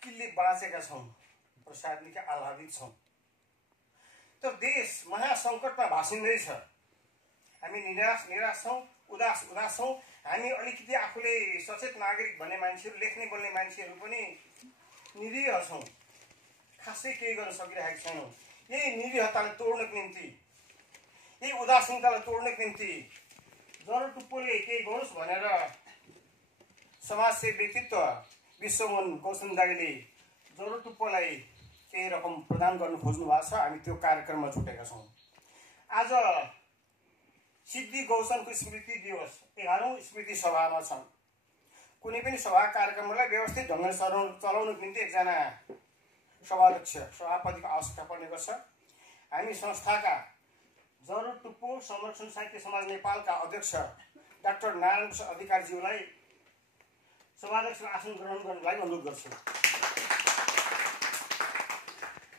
मुस्किलले बाँचेका छौँ र सायद निकै आह्लादित छौँ। तर देश महासङ्कटमा भासिँदैछ। हामी निराश छौँ, उदास छौँ। हामी अलिकति आफूले सचेत नागरिक भन्ने मान्छेहरू, लेख्ने बोल्ने मान्छेहरू पनि निरीह छौँ, खासै केही गर्न सकिरहेका छैनौँ। यही निरीहतालाई तोड्नको निम्ति, यही उदासीनतालाई तोड्नको निम्ति जरोटुप्पोले केही गरोस् भनेर समाजसेवी व्यक्तित्व विश्वमोहन गौसन दाईले जरोटुप्पोलाई केही रकम प्रदान गर्न खोज्नु भएको छ। हामी त्यो कार्यक्रममा जुटेका छौँ। आज सिद्धि गौसनको स्मृति दिवस 11औं स्मृति सभामा छन्। कुनै पनि सभा कार्यक्रमलाई व्यवस्थित ढङ्गले चलाउनको निम्ति एकजना सभाध्यक्ष, सभापतिको आवश्यकता पर्ने गर्छ। हामी संस्थाका जरोटुप्पो संरक्षण साहित्य समाज नेपालका अध्यक्ष डाक्टर नारायण प्रसाद अधिकारीज्यूलाई सभाध्यक्ष आसन ग्रहण गर्नको लागि अनुरोध गर्छु।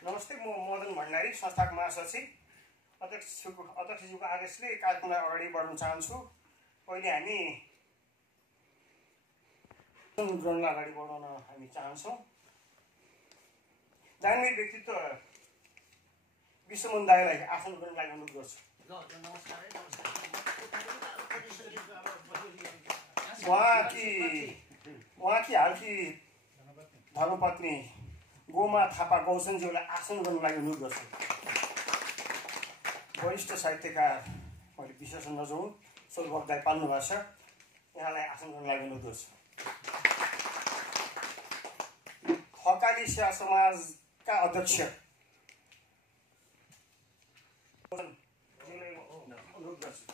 नमस्ते, म मदन भण्डारी, संस्थाको महासचिव। अध्यक्षज्यूको आदेशले कार्यक्रमलाई अगाडि बढाउन चाहन्छु। पहिले हामी ग्रहणलाई अगाडि बढाउन हामी चाहन्छौँ। जान्ने व्यक्तित्व विश्वमोहन दाईलाई आसन ग्रहणको लागि अनुरोध गर्छु। उहाँकी हालकी धर्मपत्नी गोमा थापा गौसनज्यूलाई आसन गर्नको लागि अनुरोध गर्छु। वरिष्ठ साहित्यकार, मैले विशेषण नजाउँ, सोलभक्त दाई पाल्नु भएको छ, यहाँलाई आसन गर्नको लागि अनुरोध गर्छु। थकाली सेवा समाजका अध्यक्ष अनुरोध गर्छु।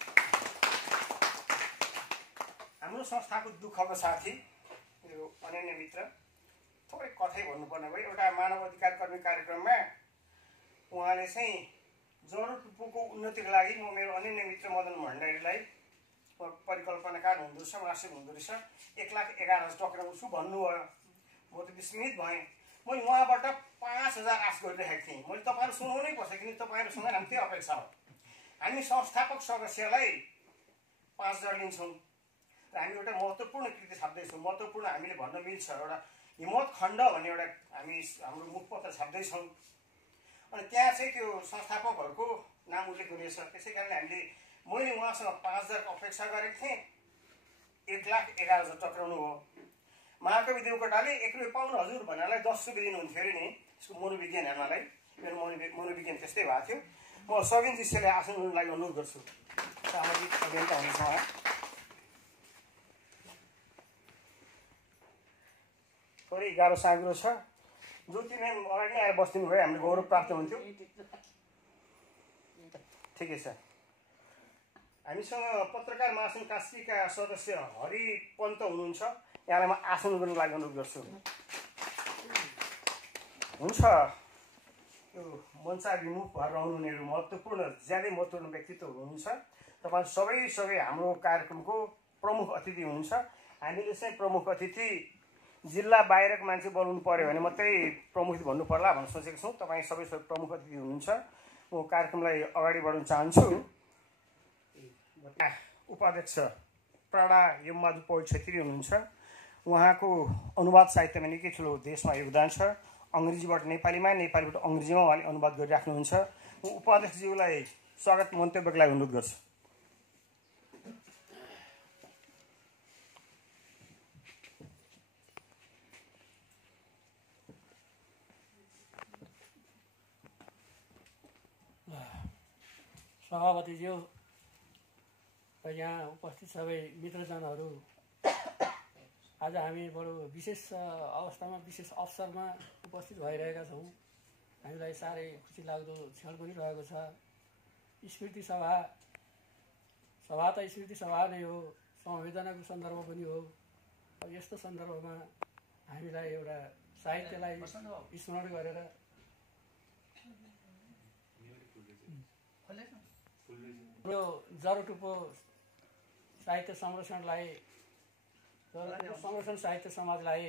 हाम्रो संस्थाको दुःखको साथी, मेरो अनन्य मित्र, थोरै कथै भन्नुपर्ने भयो। एउटा मानव अधिकार कर्मी कार्यक्रममा उहाँले चाहिँ जरोटुप्पोको उन्नतिको लागि म मेरो अनन्य मित्र मदन भण्डारीलाई परिकल्पनाकार हुँदो रहेछ, मासिक हुँदो रहेछ, 1,11,000 टक्राउँछु भन्नुभयो। म त विस्मित भएँ। मैले उहाँबाट 5,000 आश गरिरहेको थिएँ। मैले तपाईँहरू सुनाउनै पर्छ, किनकि तपाईँहरूसँग हामी त्यही अपेक्षा हो। हामी संस्थापक सदस्यलाई 5,000 लिन्छौँ र हामी एउटा महत्त्वपूर्ण कृति छाप्दैछौँ। महत्त्वपूर्ण हामीले भन्न मिल्छ, एउटा हिम्मत खण्ड भन्ने एउटा हाम्रो मुखपत्र छाप्दैछौँ। अनि त्यहाँ चाहिँ त्यो संस्थापकहरूको नाम उल्लेख हुनेछ। त्यसै कारणले मैले उहाँसँग 5,000 अपेक्षा गरेको थिएँ, 1,11,000 टक्राउनु हो। महाकवि देवकोटाले 1 रुपियाँ पाउनु हजुर भन्नालाई 10 रुपियाँ दिनुहुन्थ्यो अरे नि, यसको मनोविज्ञान हेर्नलाई। मेरो मनोविज्ञान त्यस्तै भएको थियो। म सबिन शिष्यले आसन गर्नको लागि अनुरोध गर्छु। सामाजिक अभियन्ता हुनुहुन्छ उहाँ। थोरै गाह्रो साँग्रो छ। ज्योति म्याम अगाडि नै आएर बस्दिनु भयो, हामीले गौरव प्राप्त हुन्थ्यो। ठिकै छ। हामीसँग पत्रकार महासङ्घ कास्कीका सदस्य हरि पन्त हुनुहुन्छ। यहाँलाई म आसन गर्नको लागि अनुरोध गर्छु। हुन्छ, यो मञ्चाभिमुख भएर रहनुहुनेहरू महत्त्वपूर्ण, ज्यादै महत्त्वपूर्ण व्यक्तित्व हुनुहुन्छ। तपाईँ सबै हाम्रो कार्यक्रमको प्रमुख अतिथि हुनुहुन्छ। हामीले चाहिँ प्रमुख अतिथि जिल्ला बाहिरको मान्छे बोलाउनु पऱ्यो भने मात्रै प्रमुख भन्नु पर्ला भनेर सोचेको छौँ। तपाईँ सबै प्रमुख अतिथि हुनुहुन्छ। म कार्यक्रमलाई अगाडि बढाउन चाहन्छु। उपाध्यक्ष प्राणा यममाधु पौल छेत्री हुनुहुन्छ। उहाँको अनुवाद साहित्यमा निकै ठुलो देशमा योगदान छ। अङ्ग्रेजीबाट नेपालीमा, नेपालीबाट अङ्ग्रेजीमा उहाँले अनुवाद गरिराख्नुहुन्छ। म उपाध्यक्षज्यूलाई स्वागत मन्तव्यको लागि अनुरोध गर्छु। सभापतिज्यू र यहाँ उपस्थित सबै मित्रजनहरू, आज हामी बडो विशेष अवस्थामा, विशेष अवसरमा उपस्थित भइरहेका छौँ। हामीलाई साह्रै खुसी लाग्दो क्षण पनि रहेको छ। स्मृति सभा त स्मृति सभा नै हो, संवेदनाको सन्दर्भ पनि हो। अब यस्तो सन्दर्भमा हामीलाई एउटा साहित्यलाई स्मरण गरेर यो जरोटुप्पो साहित्य संरक्षणलाई, संरक्षण साहित्य समाजलाई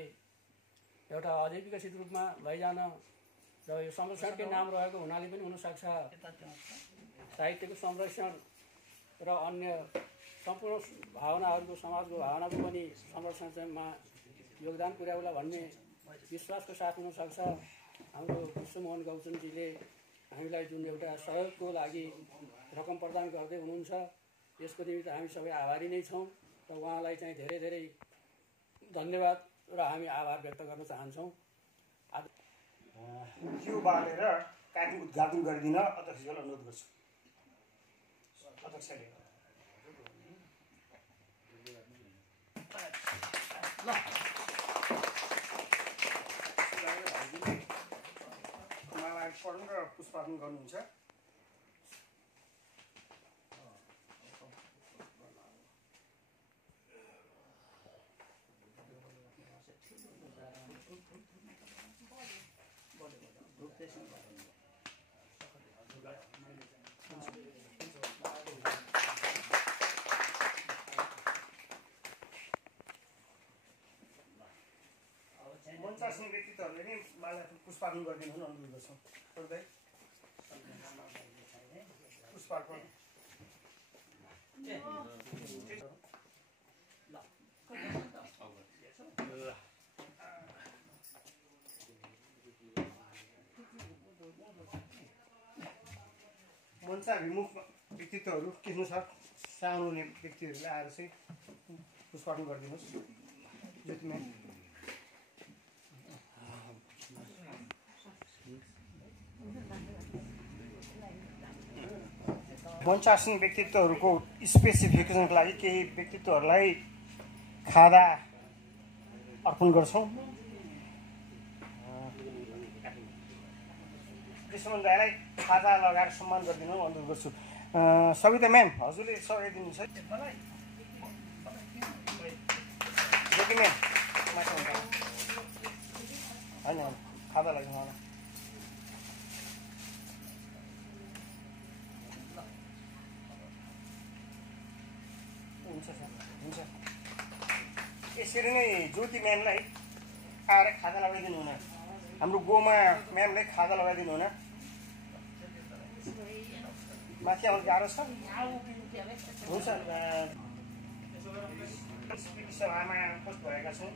एउटा अझै विकसित रूपमा लैजान, र यो संरक्षणकै नाम रहेको हुनाले पनि हुनसक्छ साहित्यको संरक्षण र अन्य सम्पूर्ण भावनाहरूको, समाजको भावनाको पनि संरक्षणमा योगदान पुर्याउला भन्ने विश्वासको साथ हुनसक्छ। हाम्रो विश्वमोहन गौचनजीले हामीलाई जुन एउटा सहयोगको लागि रकम प्रदान गर्दै हुनुहुन्छ, यसको निमित्त हामी सबै आभारी नै छौँ र उहाँलाई चाहिँ धेरै धेरै धन्यवाद र हामी आभार व्यक्त गर्न चाहन्छौँ। यो बालेर कार्यक्रम उद्घाटन गरिदिन अध्यक्षज्यूलाई अनुरोध गर्छु। अध्यक्षले उहाँलाई पढ्नु र पुष्पार्पण गर्नुहुन्छ। मञ्चासीन व्यक्तित्वहरूले नै मलाई पुष्पार्पण गरिदिनु हुन अनुरोध गर्छौँ। पुष्पार्पण मञ्चाभिमुख व्यक्तित्वहरू के छ सानो हुने व्यक्तिहरूले आएर चाहिँ पुष्पार्पण गरिदिनुहोस्। ज्योतिमा मञ्चासीन व्यक्तित्वहरूको स्पेसिफिकेसनको लागि केही व्यक्तित्वहरूलाई खादा अर्पण गर्छौँ। विश्वमोहन दाइलाई खादा लगाएर सम्मान गरिदिनु अनुरोध गर्छु। सविता म्याम, हजुरले सहयोग दिनुहुन्छ मलाई। ज्योति म्याम माथि होइन खादा लाग्छ मलाई। हुन्छ यसरी नै ज्योति म्यामलाई आएर खाजा लगाइदिनु हुन, हाम्रो गोमा म्यामलाई खाजा लगाइदिनु हुन। माथि आउनु गाह्रो छ। हुन्छ सभामा उपस्थित भएका छौँ।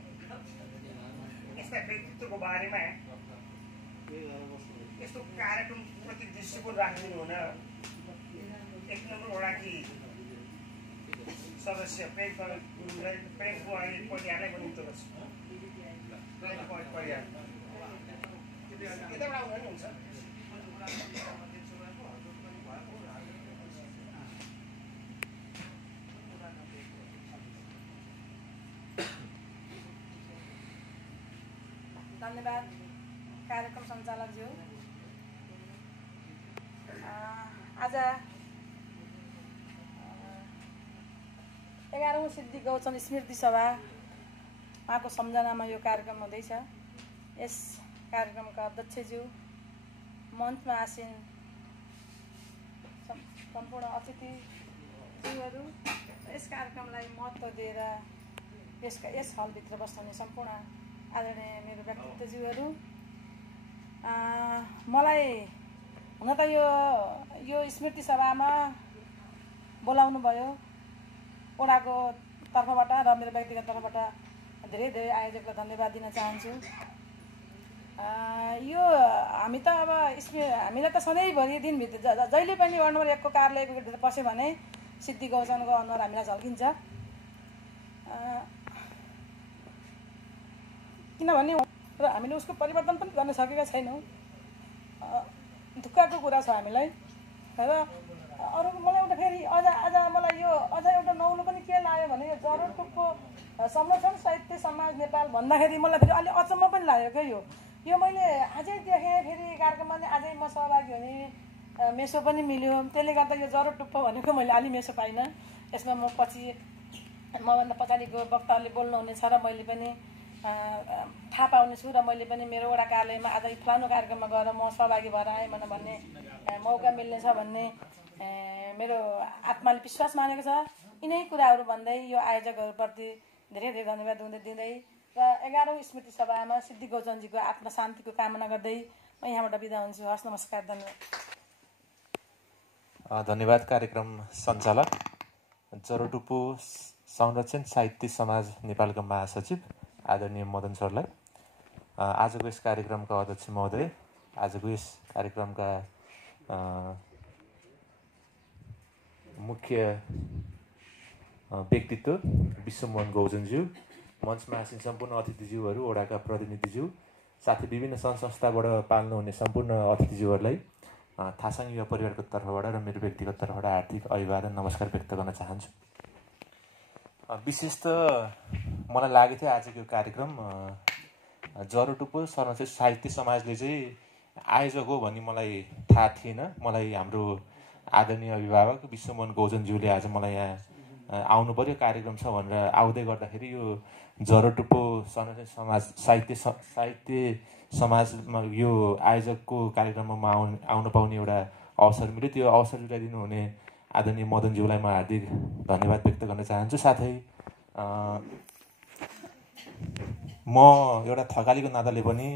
यस्ता व्यक्तित्वको बारेमा यस्तो कार्यक्रमप्रति दृष्टिकोण राखिदिनु हुन 1 नम्बर वडाकी सदस्य प्रेम परिवारलाई पनि निम्तो गर्छु। परिवार यताबाट आउनु हुन्छ। धन्यवाद कार्यक्रम सञ्चालकज्यू। आज 11औं सिद्धि गौचन स्मृति सभा उहाँको सम्झनामा यो कार्यक्रम हुँदैछ। यस कार्यक्रमका अध्यक्षज्यू, मञ्चमा आसीन सम्पूर्ण अतिथिज्यूहरू, यस कार्यक्रमलाई महत्त्व दिएर यस हलभित्र बस्ने सम्पूर्ण आदरणीय मेरो व्यक्तित्वज्यूहरू, मलाई हुन त यो स्मृति सभामा बोलाउनु भयो ओडाको तर्फबाट र मेरो व्यक्तिगत तर्फबाट धेरै धेरै आयोजकलाई धन्यवाद दिन चाहन्छु। यो हामी त अब हामीलाई त सधैँभरि दिनभित्र जहिले पनि वार्ड नम्बर 1 को कार्यालयको भित्र पस्यो भने सिद्धि गौचनको अनुहार हामीलाई झल्किन्छ। किनभने र हामीले उसको परिवर्तन पनि गर्न सकेका छैनौँ। दुःखको कुरा छ हामीलाई। र अरू मलाई एउटा फेरि आज मलाई यो अझ एउटा नौलो पनि के लाग्यो भने यो जरोटुप्पो संरक्षण साहित्य समाज नेपाल भन्दाखेरि मलाई फेरि अलि अचम्म पनि लाग्यो क्या। यो मैले आजै देखेँ, फेरि कार्यक्रममा नै आजै म सहभागी हुने मेसो पनि मिल्यो। त्यसले गर्दा यो जरोटुप्पो भनेको मैले अलि मेसो पाइनँ। यसमा म पछि मभन्दा पछाडिको वक्ताहरूले बोल्नुहुनेछ र मैले पनि थाहा पाउनेछु र मैले पनि मेरो वडा कार्यालयमा आज फलानु कार्यक्रममा गएर म सहभागी भएर आएँ भन्ने मौका मिल्नेछ भन्ने मेरो आत्माले विश्वास मानेको छ। यिनै कुराहरू भन्दै यो आयोजकहरूप्रति धेरै धेरै धन्यवाद दिँदै र 11औं स्मृति सभामा सिद्धि गौचनजीको आत्मा शान्तिको कामना गर्दै म यहाँबाट बिदा हुन्छु। हस्, नमस्कार, धन्यवाद। धन्यवाद कार्यक्रम सञ्चालक जरोटुप्पो संरक्षण साहित्य समाज नेपालका महासचिव आदरणीय मदन सरलाई। आजको यस कार्यक्रमका अध्यक्ष महोदय, आजको यस कार्यक्रमका मुख्य व्यक्तित्व विश्वमोहन गौजनज्यू, मञ्चमा आसीन सम्पूर्ण अतिथिज्यूहरू, वडाका प्रतिनिधिज्यू, साथै विभिन्न सङ्घ संस्थाबाट पाल्नुहुने सम्पूर्ण अतिथिज्यूहरूलाई थासाङ युवा परिवारको तर्फबाट र मेरो व्यक्तिगत तर्फबाट हार्दिक अभिवादन नमस्कार व्यक्त गर्न चाहन्छु। विशेष त मलाई लागेको थियो आजको यो कार्यक्रम जरोटुप्पो संरक्षित साहित्य समाजले चाहिँ आयोजक हो भन्ने मलाई थाहा थिएन। मलाई हाम्रो आदरणीय अभिभावक विश्वमोहन गौजनज्यूले आज मलाई यहाँ आउनु पर्यो कार्यक्रम छ भनेर आउँदै गर्दाखेरि यो जरोटुप्पो संरक्षित समाज साहित्य समाजमा यो आयोजकको कार्यक्रममा म आउन पाउने एउटा अवसर मिल्यो। त्यो अवसर जुटाइदिनु हुने आदरणीय मदनज्यूलाई म हार्दिक धन्यवाद व्यक्त गर्न चाहन्छु। साथै म एउटा थकालीको नाताले पनि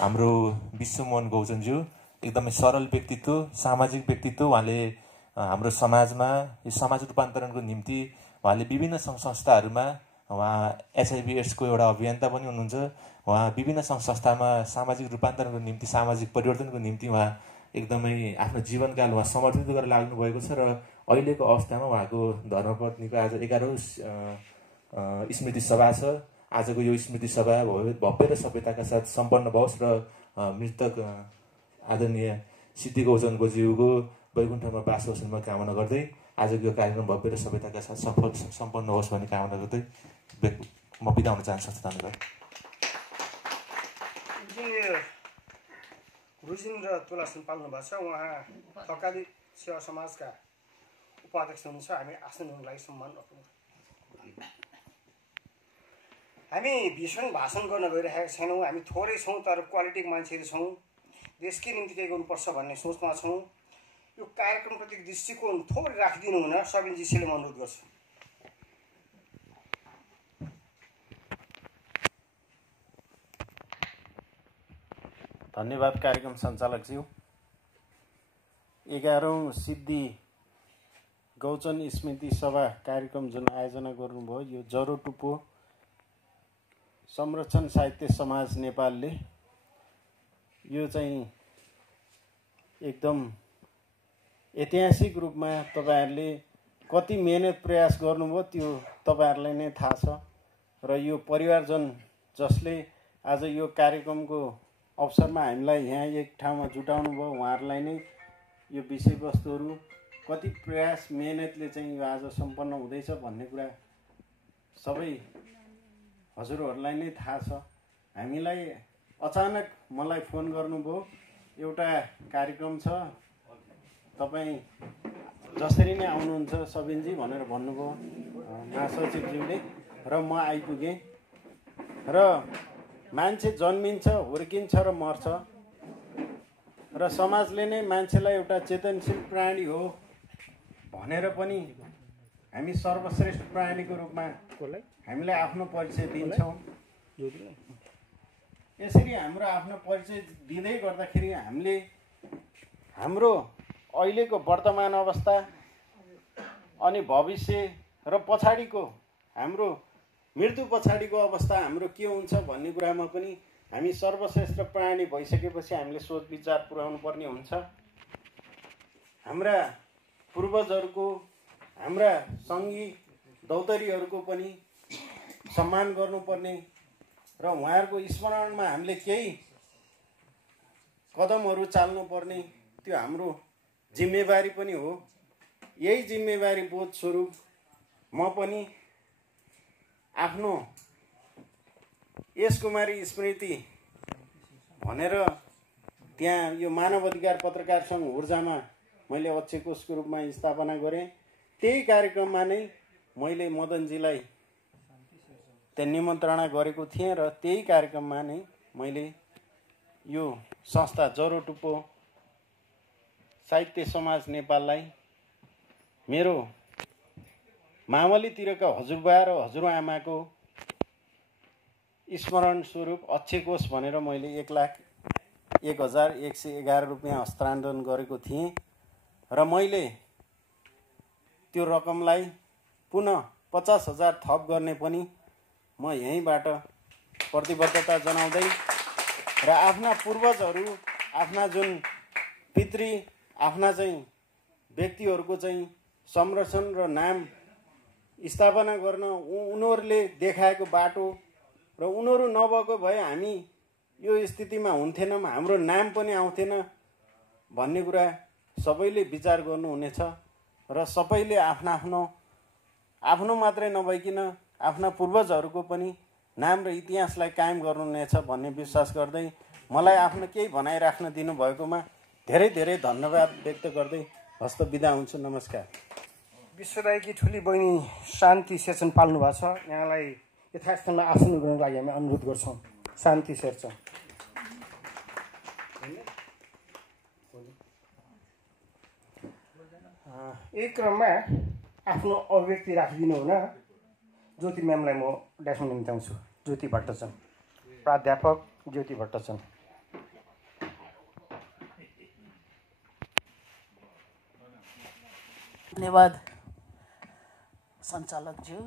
हाम्रो विश्वमोहन गौजनज्यू एकदमै सरल व्यक्तित्व, सामाजिक व्यक्तित्व। उहाँले हाम्रो समाजमा यो समाज रूपान्तरणको निम्ति उहाँले विभिन्न सङ्घ संस्थाहरूमा उहाँ HIV एड्सको एउटा अभियन्ता पनि हुनुहुन्छ। उहाँ विभिन्न सङ्घ संस्थामा सामाजिक रूपान्तरणको निम्ति, सामाजिक परिवर्तनको निम्ति उहाँ एकदमै आफ्नो जीवनकाल उहाँ समर्पित गरेर लाग्नु भएको छ र अहिलेको अवस्थामा उहाँको धर्मपत्नीको आज 11औं स्मृति सभा छ। आजको यो स्मृति सभा भव्य र सभ्यताका साथ सम्पन्न होस् र मृतक आदरणीय सिद्धि गौजनको वैकुण्ठमा बास होस् म कामना गर्दै आजको यो कार्यक्रम भव्य र सभ्यताका साथ सम्पन्न होस् भन्ने कामना गर्दै म बिदा हुन चाहन्छु। धन्यवाद। रुजिन र तुलासन पाल्नु भएको छ। उहाँ थकाली सेवा समाजका उपाध्यक्ष हुनुहुन्छ। हामी आसनहरूलाई सम्मान गर्छौँ। हामी भीषण भाषण गर्न गइरहेका छैनौँ। हामी थोरै छौँ तर क्वालिटीको मान्छेहरू छौँ। देशकै निम्ति केही गर्नुपर्छ भन्ने सोचमा छौँ। यो कार्यक्रमप्रति दृष्टिकोण थोरै राखिदिनु हुन सबिनजीले म अनुरोध गर्छु। धन्यवाद कार्यक्रम सञ्चालकज्यू। 11औं सिद्धि गौचन स्मृति सभा कार्यक्रम जुन आयोजना गर्नुभयो यो जरोटुप्पो संरक्षण साहित्य समाज नेपालले, यो चाहिँ एकदम ऐतिहासिक रूपमा तपाईहरुले कति मेहनत प्रयास गर्नुभयो त्यो तपाईहरुलाई नै थाहा छ र यो परिवारजन जसले आज यो कार्यक्रमको अवसरमा हामीलाई यहाँ एक ठाउँमा जुटाउनु भयो, उहाँहरुलाई नै यो विषयवस्तुहरू कति प्रयास मेहनतले चाहिँ यो आज सम्पन्न हुँदैछ भन्ने कुरा सबै हजुरहरूलाई नै थाहा छ। हामीलाई अचानक मलाई फोन गर्नुभयो, एउटा कार्यक्रम छ तपाईँ जसरी नै आउनुहुन्छ सबिनजी भनेर भन्नुभयो महासचिवज्यूले र म आइपुगेँ। र मान्छे जन्मिन्छ, हुर्किन्छ र मर्छ र समाजले नै मान्छेलाई एउटा चेतनशील प्राणी हो भनेर पनि हामी सर्वश्रेष्ठ प्राणीको रूपमा हामीलाई आफ्नो परिचय दिन्छौँ। यसरी हाम्रो आफ्नो परिचय दिँदै गर्दाखेरि हामीले हाम्रो अहिलेको वर्तमान अवस्था अनि भविष्य र पछाडिको हाम्रो मृत्यु पछाडिको अवस्था हाम्रो के हुन्छ भन्ने कुरामा पनि हामी सर्वश्रेष्ठ प्राणी भइसकेपछि हामीले सोच विचार पुर्याउनु पर्ने हुन्छ। हाम्रा पूर्वजहरूको, हाम्रा सङ्गी दौतरीहरूको पनि सम्मान गर्नुपर्ने र उहाँहरूको स्मरणमा हामीले केही कदमहरू चाल्नुपर्ने त्यो हाम्रो जिम्मेवारी पनि हो। यही जिम्मेवारी बोध स्वरूप म पनि आफ्नो यसकुमारी स्मृति भनेर त्यहाँ यो मानव अधिकार पत्रकार सङ्घ ऊर्जामा मैले अध्यक्षको रूपमा स्थापना गरेँ। त्यही कार्यक्रममा नै मैले मदनजीलाई त्यहाँ निमन्त्रणा गरेको थिएँ र त्यही कार्यक्रममा नै मैले यो संस्था जरोटुप्पो साहित्य समाज नेपाललाई मेरो मामलीतिरका हजुरबा र हजुरआमाको स्मरण स्वरूप अक्षकोष भनेर मैले 1,01,111 रुपियाँ हस्तान्तरण गरेको थिएँ र मैले त्यो रकमलाई पुनः 50,000 थप गर्ने पनि म यहीँबाट प्रतिबद्धता जनाउँदै र आफ्ना पूर्वजहरू आफ्ना जुन पितृ आफ्ना चाहिँ व्यक्तिहरूको चाहिँ संरक्षण र नाम स्थापना गर्न उनीहरूले देखाएको बाटो र उनीहरू नभएको भए हामी यो स्थितिमा हुन्थेनौँ, हाम्रो नाम पनि आउँथेन भन्ने कुरा सबैले विचार गर्नुहुनेछ र सबैले आफ्नो मात्रै नभइकन आफ्ना पूर्वजहरूको पनि नाम र इतिहासलाई कायम गर्नुहुनेछ भन्ने विश्वास गर्दै मलाई आफ्नो केही भनाइराख्न दिनुभएकोमा धेरै धेरै धन्यवाद व्यक्त गर्दै हस्त बिदा हुन्छु। नमस्कार। विश्वदायकी ठुली बहिनी शान्ति शेरचन पाल्नु भएको छ, यहाँलाई यथास्थानमा आसन गर्नको लागि हामी अनुरोध गर्छौँ। शान्ति शेरचन। यही क्रममा आफ्नो अभिव्यक्ति राखिदिनु हुन ज्योति म्यामलाई म ड्यासमा निम्ताउँछु। ज्योति भट्टचन, प्राध्यापक ज्योति भट्टचन। धन्यवाद सञ्चालकज्यू।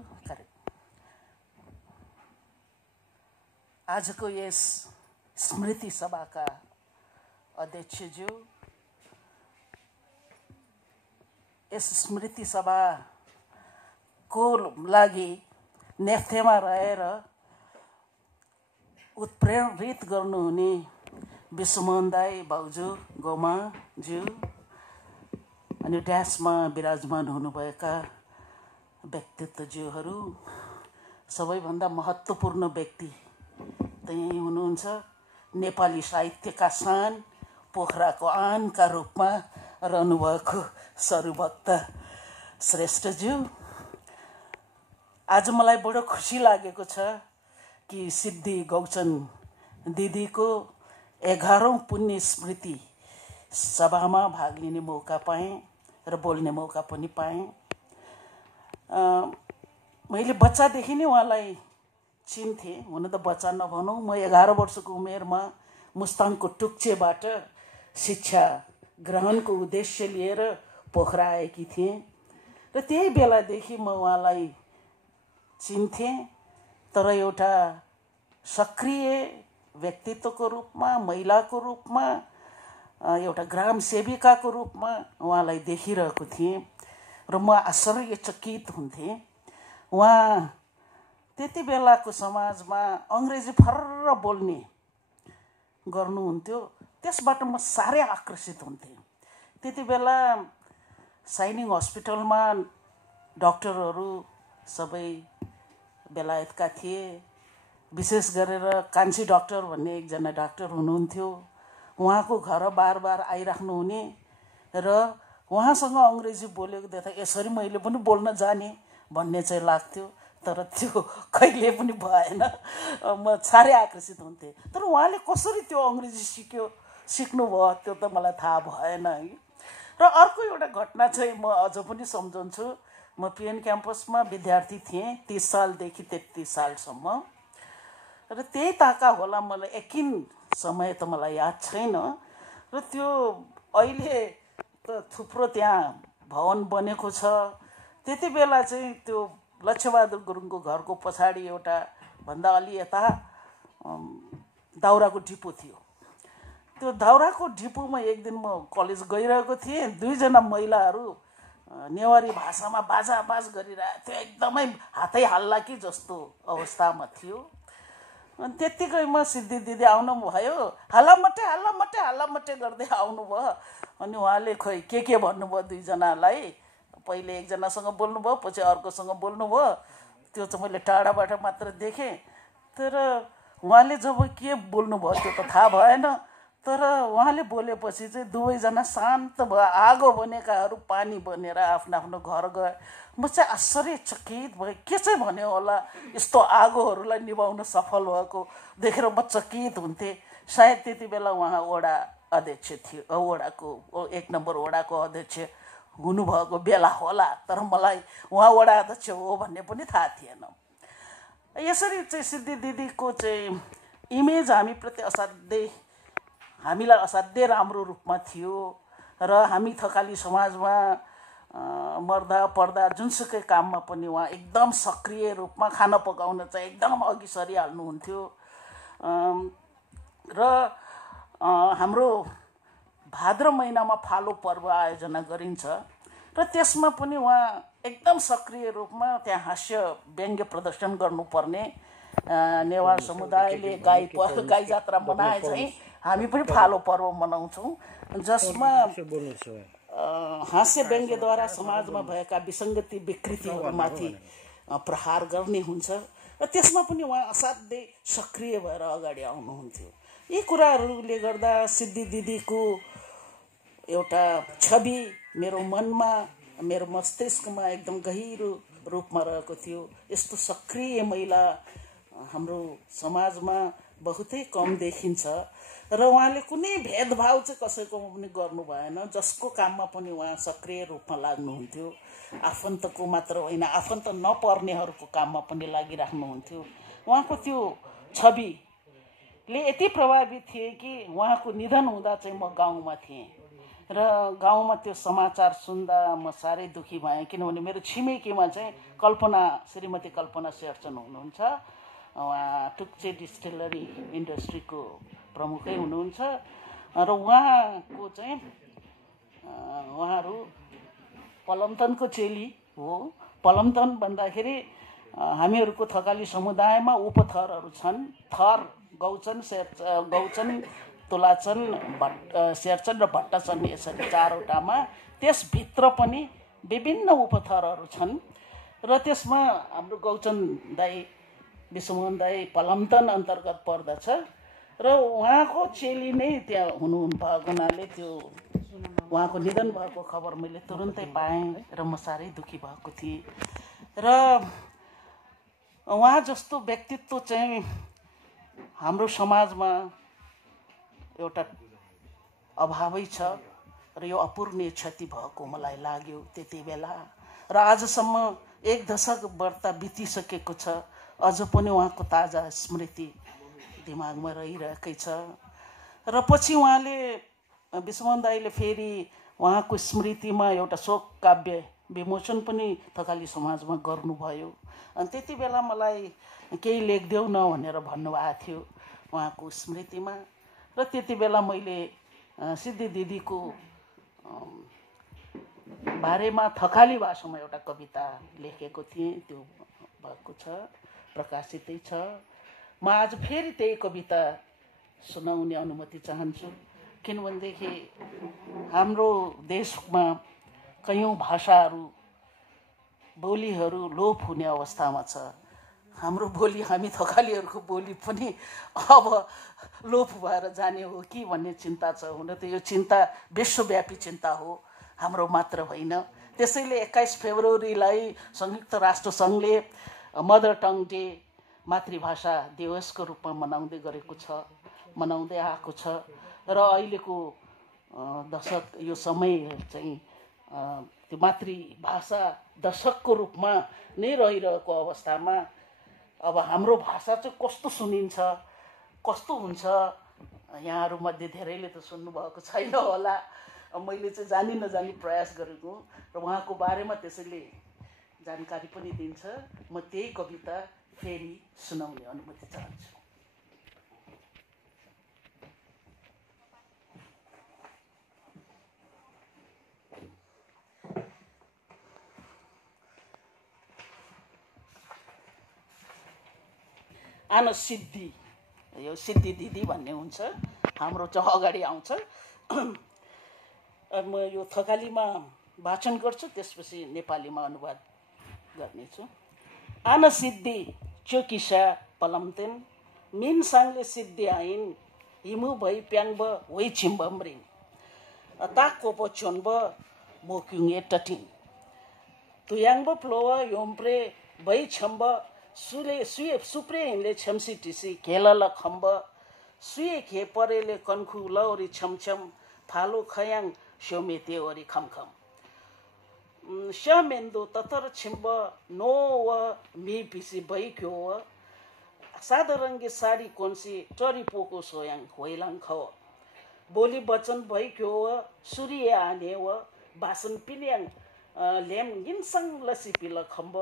आजको यस स्मृति सभाका अध्यक्षज्यू, यस स्मृति सभाको लागि नेफ्थेमा रहेर उत्प्रेरित गर्नुहुने विश्वमोहन दाई, भाउजू, गोमाज्यू अनि ड्यासमा विराजमान हुनुभएका व्यक्तित्वज्यूहरू, सबैभन्दा महत्त्वपूर्ण व्यक्ति त्यही हुनुहुन्छ नेपाली साहित्यका शान, पोखराको आनका रूपमा रहनुभएको सरुभक्त श्रेष्ठज्यू। आज मलाई बडो खुसी लागेको छ कि सिद्धि गौचन दिदीको 11औं पुण्य स्मृति सभामा भाग लिने मौका पाएँ र बोल्ने मौका पनि पाएँ। मैले बच्चादेखि नै उहाँलाई चिन्थेँ, हुन त बच्चा नभनौँ, म 11 वर्षको उमेरमा मुस्ताङको टुक्चेबाट शिक्षा ग्रहणको उद्देश्य लिएर पोखरा आएकी थिएँ र त्यही बेलादेखि म उहाँलाई चिन्थेँ। तर एउटा सक्रिय व्यक्तित्वको रूपमा, महिलाको रूपमा, एउटा ग्राम सेविकाको रूपमा उहाँलाई देखिरहेको थिएँ र म आश्चर्यचकित हुन्थेँ। उहाँ त्यति बेलाको समाजमा अङ्ग्रेजी फर्र बोल्ने गर्नुहुन्थ्यो, त्यसबाट म साह्रै आकर्षित हुन्थेँ। त्यति बेला साइनिङ हस्पिटलमा डाक्टरहरू सबै बेलायतका थिए। विशेष गरेर कान्छी डाक्टर भन्ने एकजना डाक्टर हुनुहुन्थ्यो, उहाँको घर बार बार आइराख्नु हुने र उहाँसँग अङ्ग्रेजी बोलेको देख्दा यसरी मैले पनि बोल्न जाने भन्ने चाहिँ लाग्थ्यो। तर त्यो कहिले पनि भएन, म साह्रै आकर्षित हुन्थेँ। तर उहाँले कसरी त्यो अङ्ग्रेजी सिक्नुभयो त्यो त मलाई थाहा भएन है। र अर्को एउटा घटना चाहिँ म अझ पनि सम्झन्छु। म पिएन क्याम्पसमा विद्यार्थी थिएँ 30 सालदेखि 33 सालसम्म र त्यही ताका होला, मलाई एकिन समय त मलाई याद छैन। र त्यो अहिले त थुप्रो त्यहाँ भवन बनेको छ। त्यति बेला चाहिँ त्यो लक्ष्यबहादुर गुरुङको घरको पछाडि एउटा भन्दा अलि यता दाउराको डिपो थियो। त्यो दाउराको डिपोमा एक दिन म कलेज गइरहेको थिएँ, 2 जना महिलाहरू नेवारी भाषामा बाजाबाज गरिरहेको थियो, एकदमै हातै हल्ला कि जस्तो अवस्थामा थियो। अनि त्यत्तिकैमा सिद्धि दिदी आउनु भयो, हल्लामट्टे गर्दै आउनुभयो। अनि उहाँले खोइ के भन्नुभयो 2 जनालाई, पहिले एकजनासँग बोल्नुभयो, पछि अर्कोसँग बोल्नुभयो। त्यो चाहिँ मैले टाढाबाट मात्र देखेँ। तर उहाँले जब के बोल्नुभयो त्यो त थाहा भएन। तर उहाँले बोलेपछि चाहिँ दुवैजना शान्त भयो। आगो बनेकाहरू पानी बनेर आफ्नो आफ्नो घर गए। म चाहिँ आश्चर्यचकित भएँ, के चाहिँ भन्यो होला यस्तो आगोहरूलाई निभाउन सफल भएको देखेर म चकित हुन्थेँ। सायद त्यति बेला उहाँ वडा अध्यक्ष थियो, वडाको 1 नम्बर वडाको अध्यक्ष हुनुभएको बेला होला। तर मलाई उहाँ वडा अध्यक्ष हो भन्ने पनि थाहा थिएन। यसरी चाहिँ सिद्धि दिदीको चाहिँ इमेज हामीलाई असाध्यै राम्रो रूपमा थियो र हामी थकाली समाजमा मर्दा पर्दा जुनसुकै काममा पनि उहाँ एकदम सक्रिय रूपमा खाना पकाउन चाहिँ एकदम अघि सरिहाल्नुहुन्थ्यो। र हाम्रो भाद्र महिनामा फालो पर्व आयोजना गरिन्छ र त्यसमा पनि उहाँ एकदम सक्रिय रूपमा त्यहाँ हास्य व्यङ्ग्य प्रदर्शन गर्नुपर्ने नेवार समुदायले गाई जात्रा मनाए चाहिँ हामी पनि फालो पर्व मनाउँछौँ जसमा हास्य व्यङ्ग्यद्वारा समाजमा भएका विसङ्गति विकृतिहरूमाथि प्रहार गर्ने हुन्छ र त्यसमा पनि उहाँ असाध्यै सक्रिय भएर अगाडि आउनुहुन्थ्यो। यी कुराहरूले गर्दा सिद्धि दिदीको एउटा छवि मेरो मनमा मेरो मस्तिष्कमा एकदम गहिरो रूपमा रहेको थियो। यस्तो सक्रिय महिला हाम्रो समाजमा बहुतै कम देखिन्छ र उहाँले कुनै भेदभाव चाहिँ कसैकोमा पनि गर्नु भएन। जसको काममा पनि उहाँ सक्रिय रूपमा लाग्नुहुन्थ्यो। आफन्तको मात्र होइन आफन्त नपर्नेहरूको काममा पनि लागिराख्नुहुन्थ्यो। उहाँको त्यो छविले यति प्रभावित थिए कि उहाँको निधन हुँदा चाहिँ म गाउँमा थिएँ र गाउँमा त्यो समाचार सुन्दा म साह्रै दुखी भएँ। किनभने मेरो छिमेकीमा चाहिँ श्रीमती कल्पना शेरचन हुनुहुन्छ। उहाँ टुक्चे डिस्टिलरी इन्डस्ट्रीको प्रमुखै हुनुहुन्छ र उहाँको चाहिँ उहाँहरू पलमतनको चेली हो। पलमतन भन्दाखेरि हामीहरूको थकाली समुदायमा उपथरहरू छन्। थर गौचन तुलाचन शेरचन र भट्टचन यसरी चारवटामा त्यसभित्र पनि विभिन्न उपथरहरू छन् र त्यसमा हाम्रो गौचन दाई विश्वमोहन दाई पलमतन अन्तर्गत पर्दछ र उहाँको चेली नै त्यहाँ हुनुभएको हुनाले त्यो उहाँको निधन भएको खबर मैले तुरुन्तै पाएँ र म साह्रै दुखी भएको थिएँ र उहाँ जस्तो व्यक्तित्व चाहिँ हाम्रो समाजमा एउटा अभावै छ र यो अपूर्णीय क्षति भएको मलाई लाग्यो त्यति बेला र आजसम्म 1 दशक वर्ष बितिसकेको छ। अझ पनि उहाँको ताजा स्मृति दिमागमा रहिरहेकै छ र पछि उहाँले विश्वमोहन दाईले फेरि उहाँको स्मृतिमा एउटा शोक काव्य विमोचन पनि थकाली समाजमा गर्नुभयो। अनि त्यति बेला मलाई केही लेखदेऊ न भनेर भन्नुभएको थियो उहाँको स्मृतिमा र त्यति बेला मैले सिद्धि दिदीको बारेमा थकाली भाषामा एउटा कविता लेखेको थिएँ। त्यो भएको छ, प्रकाशितै छ। म आज फेरि त्यही कविता सुनाउने अनुमति चाहन्छु किनभनेदेखि हाम्रो देशमा कयौँ भाषाहरू बोलीहरू लोप हुने अवस्थामा छ। हाम्रो बोली हामी थकालीहरूको बोली पनि अब लोप भएर जाने हो कि भन्ने चिन्ता छ। हुन त यो चिन्ता विश्वव्यापी चिन्ता हो, हाम्रो मात्र होइन। त्यसैले 21 फेब्रुअरीलाई संयुक्त राष्ट्र सङ्घले मदर टङ डे मातृभाषा दिवसको रूपमा मनाउँदै आएको छ र अहिलेको दशक यो समय चाहिँ त्यो मातृभाषा दशकको रूपमा नै रहिरहेको अवस्थामा अब हाम्रो भाषा चाहिँ कस्तो सुनिन्छ, कस्तो हुन्छ, यहाँहरूमध्ये धेरैले त सुन्नुभएको छैन होला। मैले चाहिँ जानी नजानी प्रयास गरेको र उहाँको बारेमा त्यसैले जानकारी पनि दिन्छ। म त्यही कविता फेरि सुनाउने अनुमति चाहन्छु। आन सिद्धि, यो सिद्धि दिदी भन्ने हुन्छ, हाम्रो चाहिँ अगाडि आउँछ। म यो थकालीमा वाचन गर्छु, त्यसपछि नेपालीमा अनुवाद गर्नेछु। आन सिद्धि चोकिसा पलमतेन मिनसाङले सिद्धि आइन हिमु भई प्याङ्ब होइ छिम्बम्रिन ताकोप चोन्ब मोक्युङे टटिन तुयाङ्ब प्लोव योम्प्रे भई छम्ब सुप्रे हिँडले छम्सी टिसी खेलल खम्ब सुए खे परेले कन्खु लौरी छमछम फालो खयाङ स्योमेते ओरी खमखम स्यामेन्दो ततर छिम्ब नो व मी पिसी भई क्यो व सादरङ्गे साडी कोन्सी टरी पोको सोयाङ होइलाङ खव बोली वचन भई क्यो व सूर्य आने व भाषण पिल्याङ ल्याम गिन्सङ लसी पिल खम्ब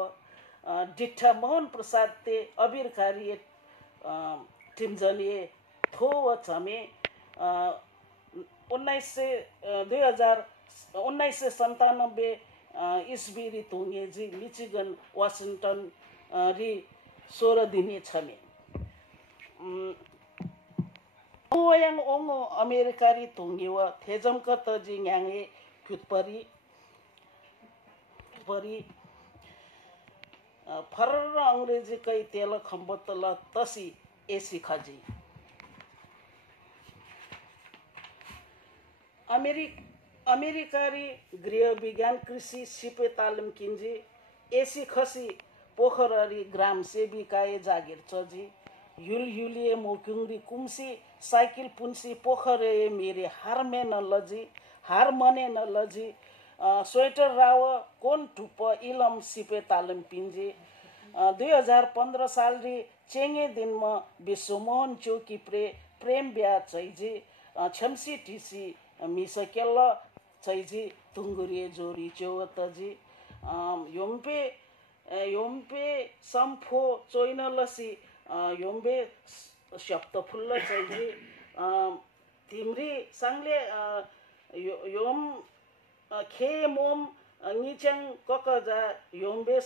डिठा मोहन प्रसाद ते अबिर कार्य टिमजनिए थो व छमे 1997 इस्वी री तुंगे जी मिचिगन वाशिंगटन री 16 दिने छमे ओयांग ओंगो अमेरिकारी तुंगे व थेजम क तजी न्यांगे क्युतपरी फर्र अंग्रेजी कै तेल खम्बतल तसी एसी खजी अमेरिकारी गृह विज्ञान कृषि सिपे तालिम किन्जी एसी खसी पोखररी ग्राम सेविकाए जागिर चजी युलिए मोक्युङरी कुम्सी साइकिल पुन्सी पोखरे मेरे हार मने न लजी स्वेटर राव कोन टुप इलम सिपे तालिम पिन्जी 2015 साल री चेंगे दिन में विश्वमोहन चौकी प्रेम ब्या चैजी छम्सी टीसी मिसकेल चैजी तुंगुरी जोरी चौतजी योम्पे सम्फो चोइनलसी योम्बे शब्द फुल्ल चैजी तिम्री सांगले योम खे मोम निचङ ककजा योम्बे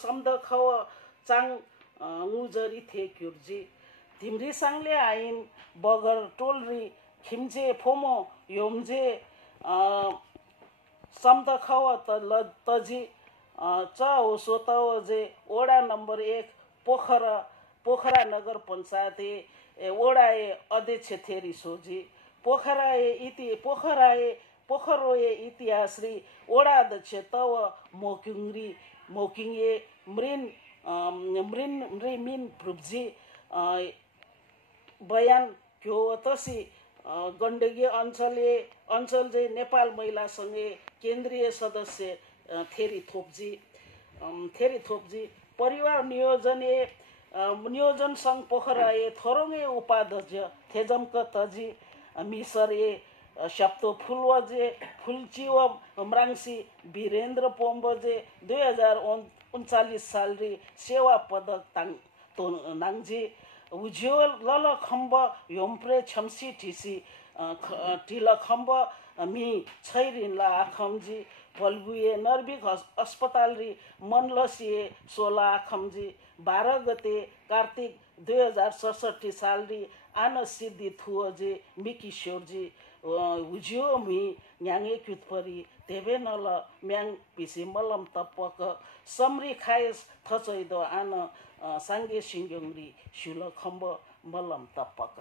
समद खव चाङ मुजरी थे क्युर्जी तिम्री सांगले आइन बगर टोलरी खिम्जे फोमो योम्जे समद खव तजी च हो सोतव जे ओडा नम्बर 1 पोखरा नगर पञ्चायत ओडाए अध्यक्ष थेरी सोजी पोखरोए इतिहास री ओडा अध्यक्ष तव मोकिङे मिन प्रुब्जी बयान क्यो तसी गण्डकी अञ्चल जे नेपाल महिला संघे केन्द्रीय सदस्य थेरी थोप्जी परिवार नियोजन संघ पोखराए थोरङे उपाध्यक्ष थेजमक तजी मिसरे शब्दो फुलचिव म्राङसी वीरेन्द्र पोम्बजे 2039 साल री सेवा पदक नाङजी उज्यो लल खम्ब योम्प्रे छम्सी टिसी टिल खम्ब मी छैरिनला आखमजी पल्बुए नर्भिक अस्पताल री मनलसिए 16 आखमजी 12 गते कार्तिक 2067 साल री आन सिद्धि थुअजे मिकिशोरजी उज्यो मी न्यांगे क्युतपरी देवे नल म्याङ पिसी मलम तपक समरी खायस थचैदो आन सांगे सिंग्योङरी शुल खम्ब मलम तपक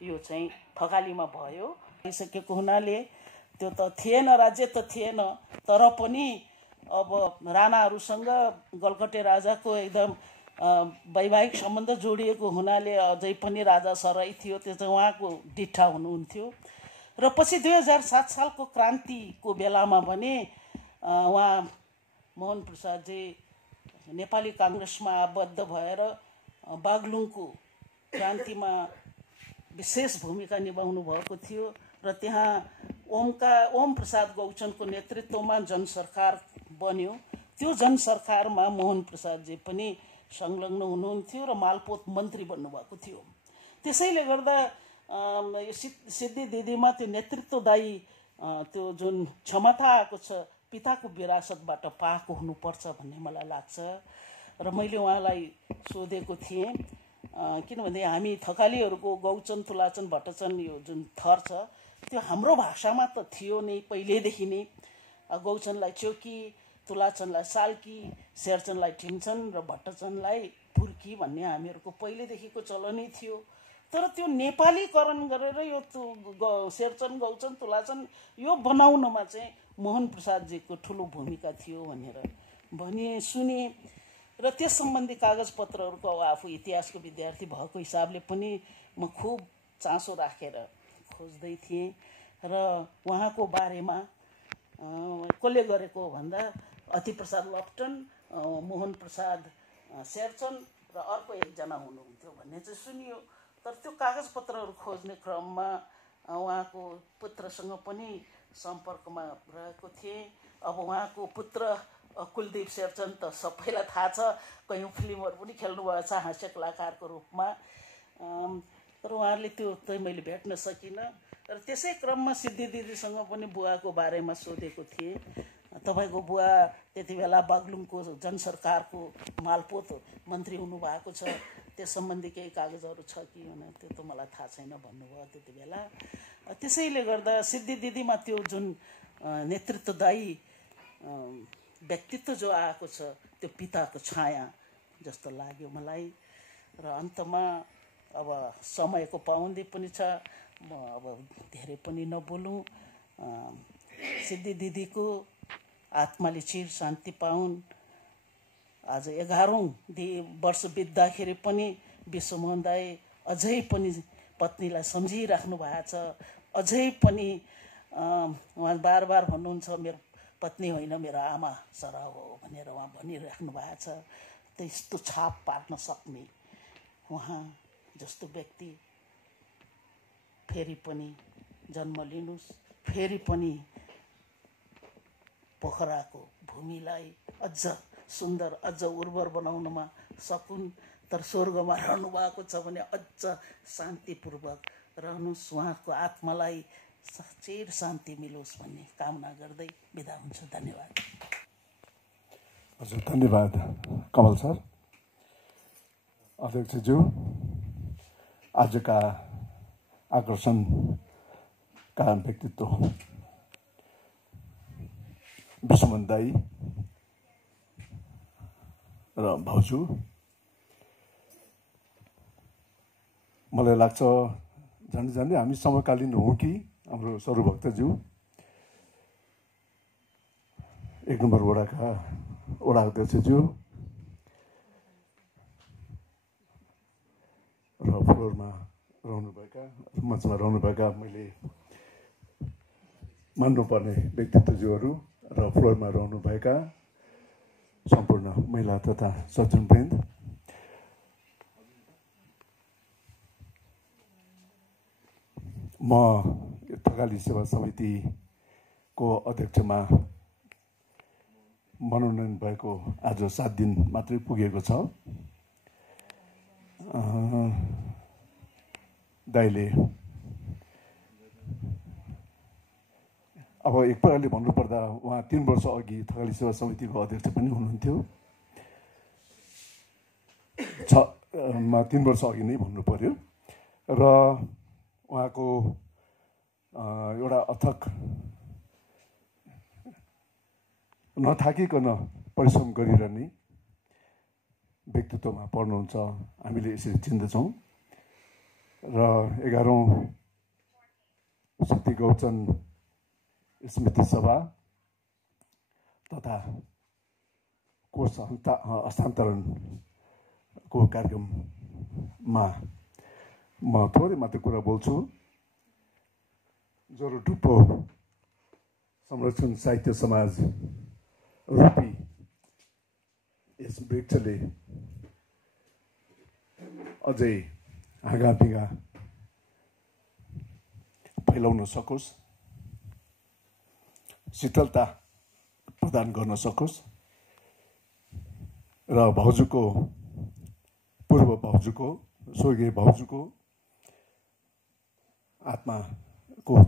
यो चाहिँ थकालीमा भयो भइसकेको हुनाले त्यो त थिएन राज्य त थिएन तर पनि अब राणाहरूसँग गलकटे राजाको एकदम वैवाहिक सम्बन्ध जोडिएको हुनाले अझै पनि राजा सराई थियो त्यो चाहिँ उहाँको डिठा हुनुहुन्थ्यो र पछि 2007 सालको क्रान्तिको बेलामा भने उहाँ मोहन प्रसादजी नेपाली काङ्ग्रेसमा आबद्ध भएर बागलुङको क्रान्तिमा विशेष भूमिका निभाउनु भएको थियो र त्यहाँ ओम प्रसाद गौचनको नेतृत्वमा जनसरकार बन्यो त्यो जनसरकारमा मोहन प्रसादजी पनि संलग्न हुनुहुन्थ्यो र मालपोत मन्त्री बन्नुभएको थियो त्यसैले गर्दा सिद्धि दिदीमा त्यो नेतृत्वदायी त्यो जुन क्षमता आएको छ पिताको विरासतबाट पाएको हुनुपर्छ भन्ने मलाई लाग्छ र मैले उहाँलाई सोधेको थिएँ किनभने हामी थकालीहरूको गौचन तुलाचन भट्टचन यो जुन थर छ त्यो हाम्रो भाषामा त थियो नै पहिलेदेखि नै गौचनलाई चौकी तुलाचनलाई साल्की शेरचनलाई ठिम्छन् र भट्टचनलाई फुर्की भन्ने हामीहरूको पहिलेदेखिको चलनै थियो तर त्यो नेपालीकरण गरेर यो शेरचन गौचन तुलाचन यो बनाउनमा चाहिँ मोहन प्रसादजीको ठुलो भूमिका थियो भनेर भने सुने र त्यस सम्बन्धी कागजपत्रहरूको आफू इतिहासको विद्यार्थी भएको हिसाबले पनि म खुब चासो राखेर खोज्दै थिएँ र उहाँको बारेमा कसले गरेको भन्दा अतिप्रसाद लप्टन मोहन प्रसाद शेरचन र अर्को एकजना हुनुहुन्थ्यो भन्ने चाहिँ सुनियो तर त्यो कागजपत्रहरू खोज्ने क्रममा उहाँको पुत्रसँग पनि सम्पर्कमा रहेको थिएँ अब उहाँको पुत्र कुलदीप शेरचन त सबैलाई थाहा छ कयौँ फिल्महरू पनि खेल्नुभएको छ हास्य कलाकारको रूपमा तर उहाँहरूले त्यो चाहिँ मैले भेट्न सकिनँ। र त्यसै क्रममा सिद्धि दिदीसँग पनि बुवाको बारेमा सोधेको थिएँ। तपाईँको बुवा त्यति बेला बागलुङको जनसरकारको मालपोत मन्त्री हुनुभएको छ, त्यस सम्बन्धी केही कागजहरू छ कि भनेर त्यो त मलाई थाहा छैन भन्नुभयो त्यति बेला। त्यसैले गर्दा सिद्धि दिदीमा त्यो जुन नेतृत्वदायी व्यक्तित्व जो आएको छ त्यो पिताको छाया जस्तो लाग्यो मलाई। र अन्तमा अब समयको पाबन्दी पनि छ, म अब धेरै पनि नबोलौँ। सिद्धि दिदीको आत्माले चिर शान्ति पाउन्। आज 11औं वर्ष बित्दाखेरि पनि विश्वमोहन दाई अझै पनि पत्नीलाई सम्झिराख्नु भएको छ। अझै पनि उहाँ बार बार भन्नुहुन्छ मेरो पत्नी होइन मेरो आमा सरह हो भनेर उहाँ भनिराख्नु भएको छ। त्यस्तो छाप पार्न सक्ने उहाँ जस्तो व्यक्ति फेरि पनि जन्म लिनुहोस्, फेरि पनि पोखराको भूमिलाई अझ सुन्दर अझ उर्वर बनाउनमा सकुन्। तर स्वर्गमा रहनु भएको छ भने अझ शान्तिपूर्वक रहनुहोस्, उहाँको आत्मालाई चिर शान्ति मिलोस् भन्ने कामना गर्दै बिदा हुन्छु। धन्यवाद। हजुर धन्यवाद कमल सर। अध्यक्षज्यू, आजका आकर्षणका व्यक्तित्व विश्वमोहन दाई र भाउजू, मलाई लाग्छ झन्डै हामी समकालीन हौँ कि हाम्रो सरूभक्तज्यू 1 नम्बर वडाका वडा अध्यक्षज्यू र फ्लोरमा रहनुभएका मञ्चमा रहनुभएका मैले मान्नुपर्ने व्यक्तित्वज्यूहरू र फ्लोरमा रहनुभएका सम्पूर्ण महिला तथा सज्जनवृन्द, म थकाली सेवा समितिको अध्यक्षमा मनोनयन भएको आज 7 दिन मात्रै पुगेको छ। दाइले अब एक प्रकारले भन्नुपर्दा उहाँ 3 वर्ष अघि थकाली सेवा समितिको अध्यक्ष पनि हुनुहुन्थ्यो। 3 वर्ष अघि नै भन्नु पर्यो। र उहाँको एउटा अथक नथाकिकन परिश्रम गरिरहने व्यक्तित्वमा पर्नुहुन्छ, हामीले यसरी चिन्दछौँ। र 11औं सती गौचन स्मृति सभा तथा कोष हस्तान्तरणको कार्यक्रममा म थोरै मात्र कुरा बोल्छु। जोरोटुप्पो संरक्षण साहित्य समाज रूपी यस वृक्षले अझै हाँगापिँगा फैलाउन सकोस्, शीतलता प्रदान गर्न सकोस् र भाउजूको पूर्व भाउजूको स्वर्गीय भाउजूको आत्माको